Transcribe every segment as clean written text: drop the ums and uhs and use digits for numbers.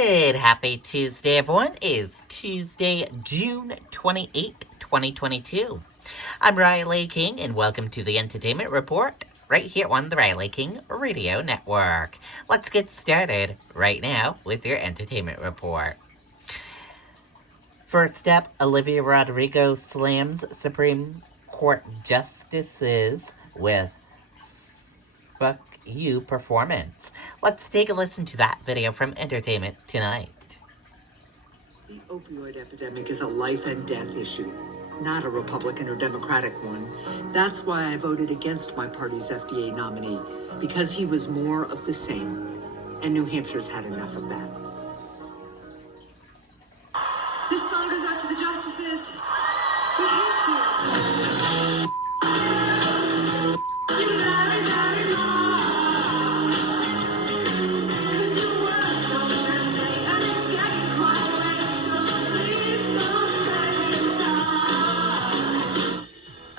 Good. Happy Tuesday, everyone. It's Tuesday, June 28th, 2022. I'm Riley King, and welcome to the Entertainment Report, right here on the Riley King Radio Network. Let's get started right now with your Entertainment Report. First up, Olivia Rodrigo slams Supreme Court justices with Fuck You performance. Let's take a listen to that video from Entertainment Tonight. The opioid epidemic is a life and death issue, not a Republican or Democratic one. That's why I voted against my party's FDA nominee, because he was more of the same. And New Hampshire's had enough of that. This song goes out to the justices. We hate you.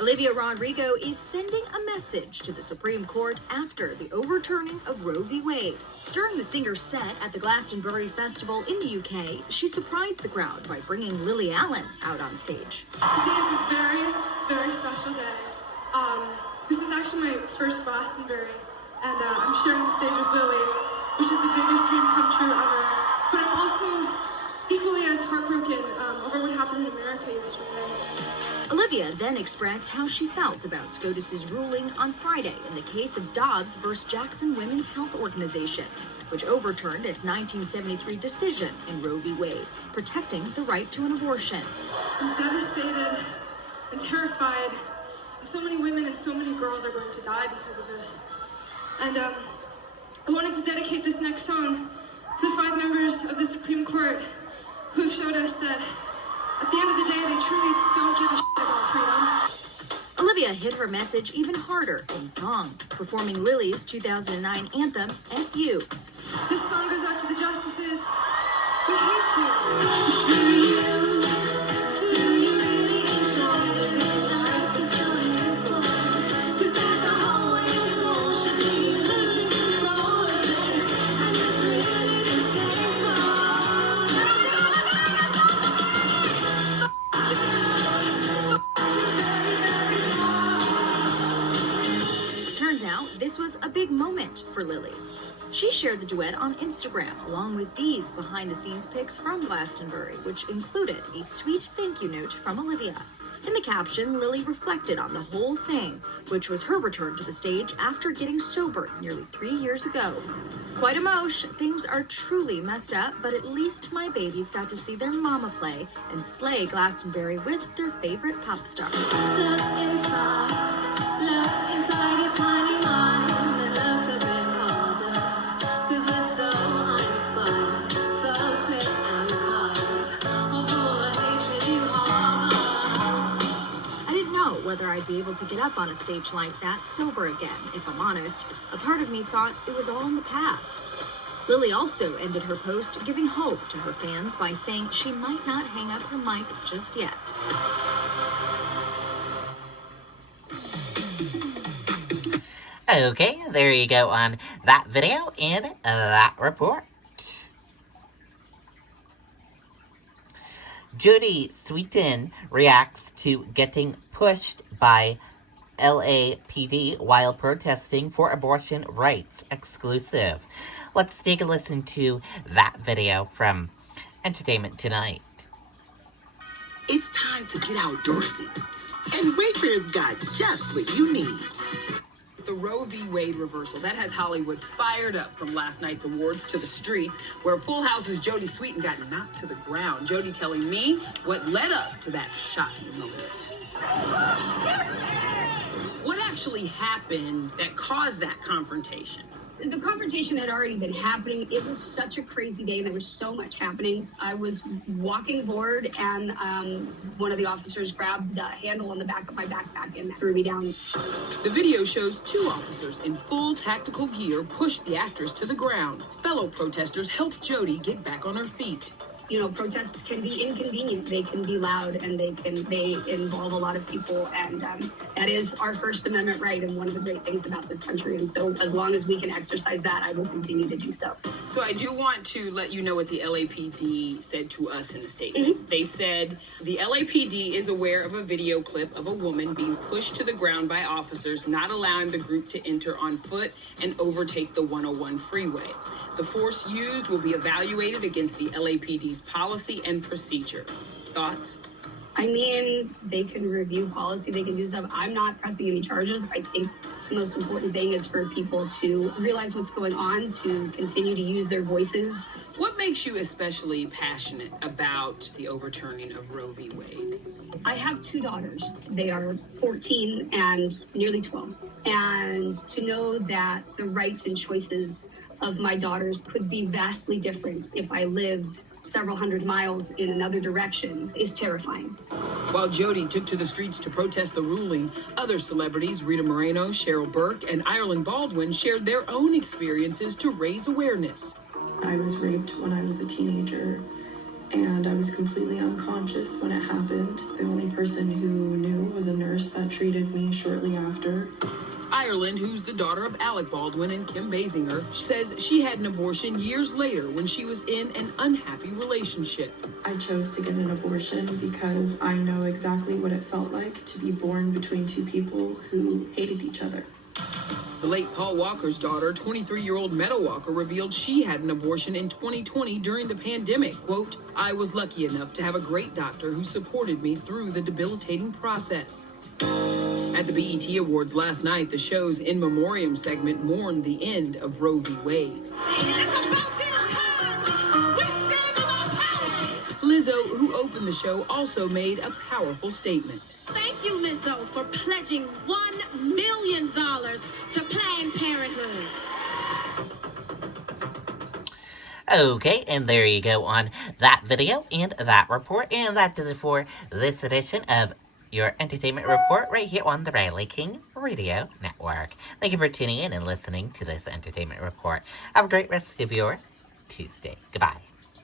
Olivia Rodrigo is sending a message to the Supreme Court after the overturning of Roe v. Wade. During the singer's set at the Glastonbury Festival in the UK, she surprised the crowd by bringing Lily Allen out on stage. Today is a very, very special day. This is actually my first Glastonbury, and I'm sharing the stage with Lily, which is the biggest dream come true ever. But I'm also equally as heartbroken over what happened in America yesterday. Olivia then expressed how she felt about SCOTUS's ruling on Friday in the case of Dobbs versus Jackson Women's Health Organization, which overturned its 1973 decision in Roe v. Wade, protecting the right to an abortion. I'm devastated and terrified. So many women and so many girls are going to die because of this. And I wanted to dedicate this next song to the 5 members of the Supreme Court who have showed us that at the end of the day, they truly don't give a shit about freedom. Olivia hit her message even harder in song, performing Lily's 2009 anthem, F You. This song goes out to the justices. We hate you. This was a big moment for Lily. She shared the duet on Instagram, along with these behind-the-scenes pics from Glastonbury, which included a sweet thank you note from Olivia. In the caption, Lily reflected on the whole thing, which was her return to the stage after getting sober nearly 3 years ago. Quite a mosh. Things are truly messed up, but at least my babies got to see their mama play and slay Glastonbury with their favorite pop star. Look inside your tiny mind. Whether I'd be able to get up on a stage like that sober again. If I'm honest, a part of me thought it was all in the past. Lily also ended her post giving hope to her fans by saying she might not hang up her mic just yet. Okay, there you go on that video and that report. Jodie Sweetin reacts to getting pushed by LAPD while protesting for abortion rights exclusive. Let's take a listen to that video from Entertainment Tonight. It's time to get outdoorsy, and Wayfair's got just what you need. The Roe v. Wade reversal, that has Hollywood fired up from last night's awards to the streets, where Full House's Jodie Sweetin got knocked to the ground. Jodie telling me what led up to that shocking moment. What actually happened that caused that confrontation? The confrontation had already been happening. It was such a crazy day. There was so much happening. I was walking forward, and one of the officers grabbed the handle on the back of my backpack and threw me down. The video shows 2 officers in full tactical gear push the actress to the ground. Fellow protesters helped Jodie get back on her feet. protests can be inconvenient. They can be loud, and they involve a lot of people, and that is our First Amendment right, and one of the great things about this country. And so, as long as we can exercise that, I will continue to do so. So I do want to let you know what the LAPD said to us in the statement. They said the LAPD is aware of a video clip of a woman being pushed to the ground by officers, not allowing the group to enter on foot and overtake the 101 freeway. The force used will be evaluated against the LAPD's policy and procedure. Thoughts? I mean, they can review policy, they can do stuff. I'm not pressing any charges. I think the most important thing is for people to realize what's going on, to continue to use their voices. What makes you especially passionate about the overturning of Roe v. Wade? I have two daughters. They are 14 and nearly 12. And to know that the rights and choices of my daughters could be vastly different if I lived several hundred miles in another direction is terrifying. While Jody took to the streets to protest the ruling, other celebrities, Rita Moreno, Cheryl Burke, and Ireland Baldwin, shared their own experiences to raise awareness. I was raped when I was a teenager, and I was completely unconscious when it happened. The only person who knew was a nurse that treated me shortly after. Ireland, who's the daughter of Alec Baldwin and Kim Basinger, says she had an abortion years later when she was in an unhappy relationship. I chose to get an abortion because I know exactly what it felt like to be born between two people who hated each other. The late Paul Walker's daughter, 23-year-old Meadow Walker, revealed she had an abortion in 2020 during the pandemic. Quote, "I was lucky enough to have a great doctor who supported me through the debilitating process." At the BET Awards last night, the show's In Memoriam segment mourned the end of Roe v. Wade. Lizzo, who opened the show, also made a powerful statement. Thank you, Lizzo, for pledging $1 million to Planned Parenthood. Okay, and there you go on that video and that report. And that does it for this edition of your entertainment report right here on the Riley King Radio Network. Thank you for tuning in and listening to this entertainment report. Have a great rest of your Tuesday. Goodbye.